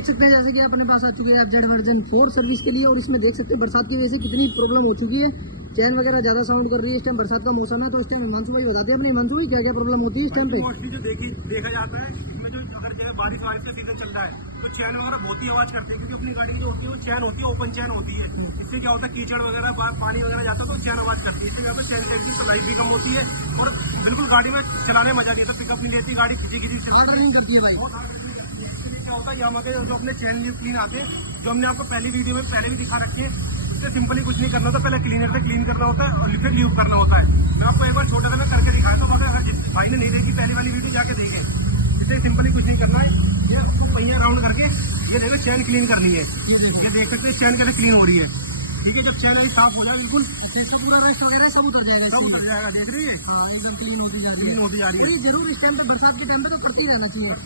देख सकते हैं जैसे कि अपने पास आ चुके हैं अपडेट वर्जन 4 सर्विस के लिए। और इसमें देख सकते हैं बरसात की वजह से कितनी प्रॉब्लम हो चुकी है। चैन वगैरह ज्यादा साउंड कर रही है। इस टाइम बरसात का मौसम है तो इस टाइम हिमांशु भाई हो जाते हैं अपने। हिमांशु भाई क्या क्या प्रॉब्लम होती है इस टाइम पे? जो देखा जाता है इसमें जो अगर जो है बारिश का सीजन चल रहा है तो चैन वगैरह बहुत ही आवाज करती है, क्योंकि अपनी गाड़ी जो होती है वो चैन होती है, ओपन चैन होती है। इससे क्या होता है कीचड़ वगैरह पानी वगैरह जाता है तो चैन आवाज करती है। इससे यहाँ पर चैन सेफ्टी तो लाइफ भी कम होती है और बिल्कुल गाड़ी में चलाने मजा नहीं आता। पिकअप नहीं लेती गाड़ी, खिची नहीं करती है भाई। क्या होता है यहाँ पे जो अपने चैन लीव क्लीन आते हैं, जो हमने आपको पहली वीडियो में पहले भी दिखा रखे हैं। इससे सिंपली कुछ नहीं करना होता, पहले क्लीनर से क्लीन करना होता है और फिर लीव करना होता है। मैं आपको एक बार छोटा सा मैं करके दिखाया तो अगर भाई ने नहीं देखी पहली वाली वीडियो जाके देखें। इससे सिंपली कुछ नहीं करना है, ये पहिया राउंड करके ये देखो चैन क्लीन करनी है। ये देख सकते हैं चैन कैसे क्लीन हो रही है। ठीक है, जब चैन वाली साफ हो जाए बिल्कुल पूरा राइट वगैरह सब उतर जाएगा। सब उतर जाएगा। देख रही है एकदम क्लीन होती जा रही है। क्लीन होती जा रही है। जरूर इस टाइम पे बरसात के टाइम पे तो करते ही रहना चाहिए।